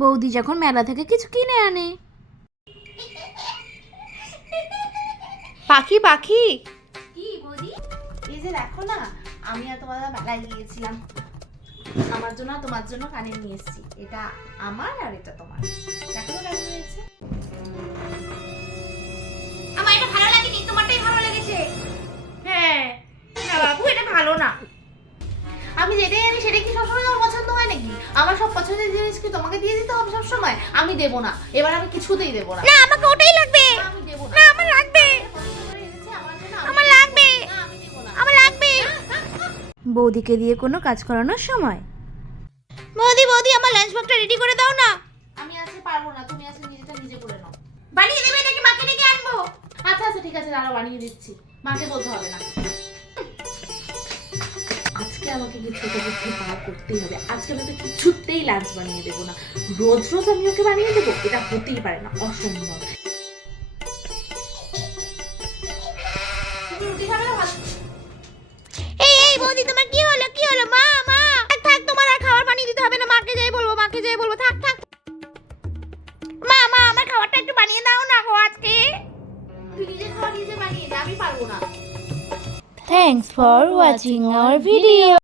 বৌদি যখন মেলা থেকে কিছু কিনে আনে। পাখি পাখি কি বৌদি? এই যে দেখো না, আমি আর তোমার মেলায় গিয়েছিলাম, আমার জন্য তোমার জন্য কানে নিয়ে এসেছি। এটা আমার আর এটা তোমার। দেখো তো কেমন হয়েছে। আমার এটা ভালো লাগেনি, তোমারটাই ভালো লেগেছে। হ্যাঁ না বাবু, এটা ভালো না। আমি যেটাই আনি সেটা কি সবসময় তোমার পছন্দ হয় নাকি? আমার সব পছন্দের জিনিস কি তোমাকে দিয়ে দিতে হবে সবসময়? আমি দেবো না, এবার আমি কিছুতেই দেবো না। না আমাকে ওটাই লাগবে। আমি দেবো না। না আমার লাগবে। আমার লাগবে। আমি দেবো না। আমার লাগবে। বৌদিকে দিয়ে কোনো কাজ করানোর সময়, বৌদি বৌদি আমার লাঞ্চ বক্সটা রেডি করে দাও না। আমি আজকে পারবো না, তুমি আজকে নিজেটা নিজে করে নাও। বানিয়ে দেবে নাকি মাকে ডেকে আনবো? আচ্ছা আচ্ছা ঠিক আছে, দাঁড়াও বানিয়ে দিচ্ছি, মাকে বলতে হবে না। আজকে আমাকে কিছু একটা বুদ্ধি পার করতেই হবে। আজকে আমি ওকে কিছুতেই লাঞ্চ বানিয়ে দেবো না। রোজ রোজ আমি ওকে বানিয়ে দেবো, এটা হতেই পারে না, অসম্ভব। তুমি রুটি খাবে না ভাত? এই এই বৌদি তোমার কি হলো কি হলো? মা মা থাক থাক, তোমার আর খাবার বানিয়ে দিতে হবে না, মাকে যাই বলবো, মাকে যাই বলবো, থাক থাক। মা মা আমার খাবারটা একটু বানিয়ে দাও না গো আজকে। তুই নিজে খাওয়া নিজে বানিয়ে দে, আমি পারবো না। Thanks for watching our video.